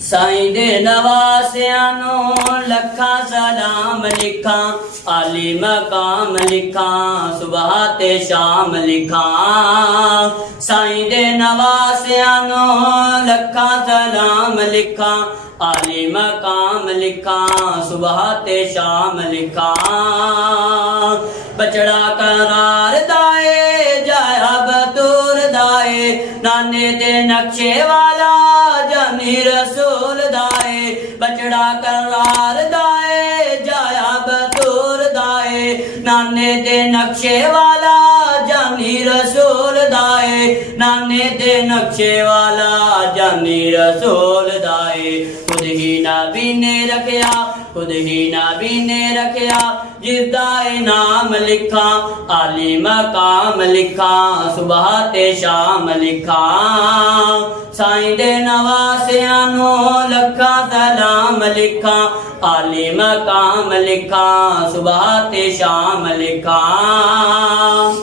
ਸਾਈਂ ਦੇ ਨਵਾਸਿਆਂ ਨੂੰ ਲੱਖਾਂ ਸਲਾਮ ਲਿਖਾਂ, ਆਲੀ ਮਕਾਮ ਲਿਖਾਂ, ਸੁਬਹ ਤੇ ਸ਼ਾਮ ਲਿਖਾਂ। ਸਾਈਂ ਦੇ ਨਵਾਸਿਆਂ ਨੂੰ ਲੱਖਾਂ ਸਲਾਮ ਲਿਖਾਂ, ਆਲੀ ਮਕਾਮ ਲਿਖਾਂ, ਸੁਬਹ ਤੇ ਸ਼ਾਮ ਲਿਖਾਂ। ਬਚੜਾ ਕਰਾਰ ਦਾਏ ਜਾਇਆ ਬਤੂਰ ਦਾਏ, ਨਾਨੇ ਦੇ ਨਕਸ਼ੇ ਵਾਲਾ ਜਾਨੀ ਰਸੂਲ ਦਾਏ। ਬਚੜਾ ਕਰਾਰ ਦਾਏ ਜਾਇਆ ਬਤੂਰ ਦਾਏ, ਨਾਨੇ ਦੇ ਨਕਸ਼ੇ ਵਾਲਾ ਜਾਨੀ ਰਸੂਲ ਦਾਏ। ਨਾਨੇ ਦੇ ਨਕਸ਼ੇ ਵਾਲਾ ਜਾਨੀ ਰਸੂਲ ਦਾਏ। ਖੁਦ ਹੀ ਨਬੀ ਨੇ ਰੱਖਿਆ, ਖੁਦ ਹੀ ਨਬੀ ਨੇ ਰੱਖਿਆ, ਜਿਸਦਾ ਇਨਾਮ ਲਿਖਾਂ, ਆਲੀ ਮਕਾਮ ਲਿਖਾਂ, ਸੁਬਹ ਤੇ ਸ਼ਾਮ ਲਿਖਾਂ। ਸਾਈਂ ਦੇ ਨਵਾਸਿਆਂ ਨੂੰ ਲੱਖਾਂ ਸਲਾਮ ਲਿਖਾਂ, ਆਲੀ ਮਕਾਮ ਲਿਖਾਂ, ਸੁਬਹ ਤੇ ਸ਼ਾਮ ਲਿਖਾਂ।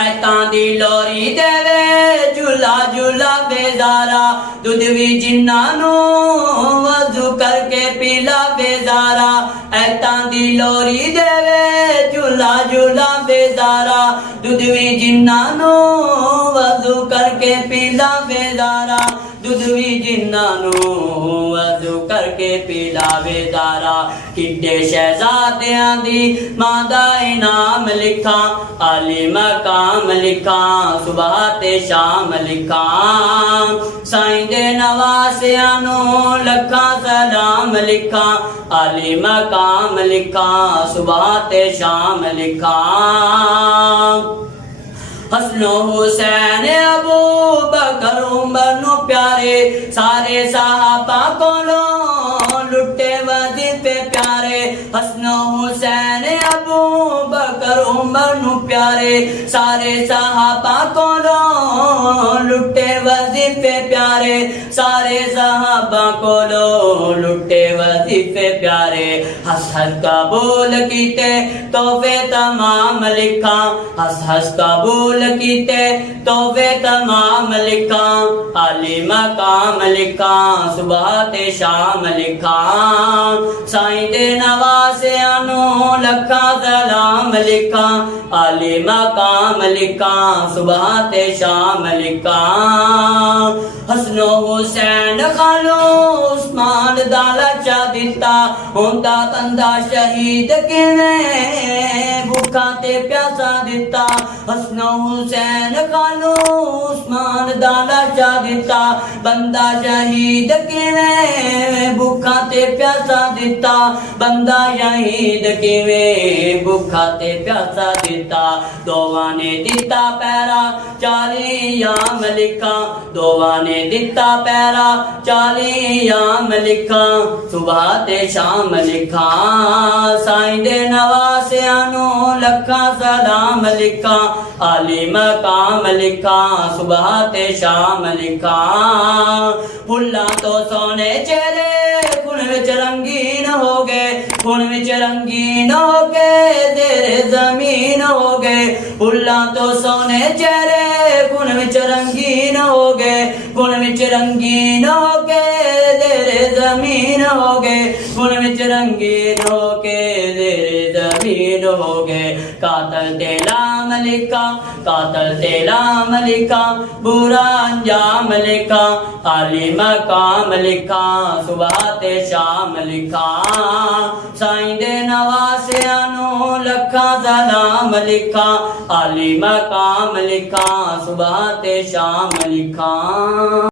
ਐਤਾਂ ਦੀ ਲੋਰੀ ਦੇਵੇ ਝੂਲਾ ਝੂਲਾ ਬੇਜ਼ਾਰਾ, ਦੁੱਧ ਵੀ ਜਿੰਨਾਂ ਨੂੰ ਵਜ਼ੂ ਕਰਕੇ ਪੀਲਾ ਬੇਜ਼ਾਰਾ। ਐਤਾਂ ਦੀ ਲੋਰੀ ਦੇਵੇ ਝੂਲਾ ਝੂਲਾ ਬੇਜ਼ਾਰਾ, ਦੁੱਧ ਵੀ ਜਿੰਨਾਂ ਨੂੰ ਵਜ਼ੂ ਕਰਕੇ ਪੀਲਾ ਬੇਜ਼ਾਰਾ। ਦੁੱਧ ਵੀ ਜਿੰਨਾਂ ਨੂੰ ਵਜ਼ੂ ਕਰਕੇ ਪੀਲਾ ਬੇਜ਼ਾਰਾ। ਕਿੱਡੇ ਸ਼ਹਿਜ਼ਾਦਿਆਂ ਦੀ ਮਾਂ ਦਾ ਇਨਾਮ ਲਿਖਾਂ, ਆਲੀ ਮਕਾਮ ਲਿਖਾਂ, ਸੁਬਹ ਤੇ ਸ਼ਾਮ ਲਿਖਾਂ। ਸਾਈਂ ਦੇ ਨਵਾਸਿਆਂ ਨੂੰ ਲੱਖਾਂ ਸਲਾਮ ਲਿਖਾਂ, ਆਲੀ ਮਕਾਮ ਲਿਖਾਂ, ਸੁਬਹ ਤੇ ਸ਼ਾਮ ਲਿਖਾਂ। ਹਸਨ ਹੁਸੈਨ ਅਬੂ ਬਕਰ ਉਮਰ ਨੂੰ ਪਿਆਰੇ, ਸਾਰੇ ਸਾਹਬਾ ਕੋਲੋਂ ਲੁੱਟੇ ਵਜ਼ੀਫੇ ਪਿਆਰੇ। ਹਸਨ ਹੁਸੈਨ ਅਬੂ ਬਕਰ ਉਮਰ ਨੂੰ ਪਿਆਰੇ, ਸਾਰੇ ਸਾਹਬਾ ਕੋਲੋਂ ਲੁੱਟੇ ਵਜ਼ੀਫੇ ਪਿਆਰੇ। ਸਾਰੇ ਸਾਹਬਾ ਕੋਲੋਂ ਲੁੱਟੇ ਵਜ਼ੀਫੇ ਪਿਆਰੇ। ਹੱਸ ਹੱਸ ਕਬੂਲ ਕੀਤੇ ਤੋਹਫੇ ਤਮਾਮ ਲਿਖਾਂ, ਹੱਸ ਹੱਸ ਕਬੂਲ ਕੀਤੇ ਤੋਹਫੇ ਤਮਾਮ ਲਿਖਾਂ, ਆਲੀ ਮਕਾਮ ਲਿਖਾਂ, ਸੁਬਹ ਤੇ ਸ਼ਾਮ ਲਿਖਾਂ। ਸਾਈਂ ਦੇ ਨਵਾਸਿਆਂ ਨੂੰ ਲੱਖਾਂ ਸਲਾਮ ਲਿਖਾਂ, ਆਲੀ ਮਕਾਮ ਲਿਖਾਂ, ਸੁਬਹ ਤੇ ਸ਼ਾਮ ਲਿਖਾਂ। ਹਸਨ ਹੁਸੈਨ ਖਾਲੋ ਉਸਮਾਨ ਦਾ ਲਾਚਾ ਦਿੱਤਾ, ਹੁੰਦਾ ਤੰਦਾ ਸ਼ਹੀਦ ਕਿਵੇਂ ਭੁੱਖਾਂ ਤੇ ਪਿਆਸਾ ਦਿੱਤਾ। ਹਸਨ ਹੁਸੈਨ ਖਾਲੋ ਉਸਮਾਨ ਦਾ ਲਾਚਾ ਦਿੱਤਾ, ਬੰਦਾ ਸ਼ਹੀਦ ਕਿਵੇਂ ਭੁੱਖਾਂ ਤੇ ਪਿਆਸਾ ਦਿੱਤਾ। ਬੰਦਾ ਸ਼ਹੀਦ ਕਿਵੇਂ ਭੁੱਖਾ ਤੇ ਪਿਆਸਾ ਦਿੱਤਾ। ਦੋਵਾਂ ਨੇ ਦਿੱਤਾ ਪਹਿਰਾ 40 ਯਾਮ ਲਿਖਾਂ, ਦੋਵਾਂ ਨੇ ਦਿੱਤਾ ਪਹਿਰਾ 40 ਯਾਮ ਲਿਖਾਂ, ਸੁਬਹ ਤੇ ਸ਼ਾਮ ਲਿਖਾਂ। ਸਾਈਂ ਦੇ ਨਵਾਸਿਆਂ ਨੂੰ ਲੱਖਾਂ ਸਲਾਮ ਲਿਖਾਂ, ਆਲੀ ਮਕਾਮ ਲਿਖਾਂ, ਸੁਬਹ ਤੇ ਸ਼ਾਮ ਲਿਖਾਂ। ਫੁੱਲਾਂ ਤੋਂ ਸੋਹਣੇ ਚਿਹਰੇ ਗੁਣ ਵਿੱਚ ਰੰਗੀਨ ਹੋ ਗਏ, ਗੁਣ ਵਿੱਚ ਰੰਗੀਨ ਹੋ ਕੇ ਤੇਰੇ ਜ਼ਮੀਨ ਹੋ ਗਏ। ਫੁੱਲਾਂ ਤੋਂ ਸੋਹਣੇ ਚਿਹਰੇ ਗੁਣ ਵਿੱਚ ਰੰਗੀਨ ਹੋ ਗਏ, ਗੁਣ ਵਿੱਚ ਰੰਗੀਨ ਹੋ ਕੇ ਤੇਰੇ ਜ਼ਮੀਨ ਹੋ ਗਏ। ਗੁਣ ਵਿੱਚ ਰੰਗੀਨ ਹੋ ਕੇ ਤੇਰੇ ਜ਼ਮੀਨ ਹੋ ਗਏ। ਕਾਤਲ ਤੇ ਲਾਮ ਲਿਖਾਂ, ਕਾਤਲ ਤੇ ਲਾਮ ਲਿਖਾਂ, ਬੁਰਾ ਅੰਜਾਮ ਲਿਖਾਂ, ਆਲੀ ਮਕਾਮ ਲਿਖਾਂ, ਸੁਬਹ ਤੇ ਸ਼ਾਮ ਲਿਖਾਂ। ਸਾਈਂ ਦੇ ਨਵਾਸਿਆਂ ਨੂੰ ਲੱਖਾਂ ਸਲਾਮ ਲਿਖਾਂ, ਆਲੀ ਮਕਾਮ ਲਿਖਾਂ, ਸੁਬਹ ਤੇ ਸ਼ਾਮ ਲਿਖਾਂ।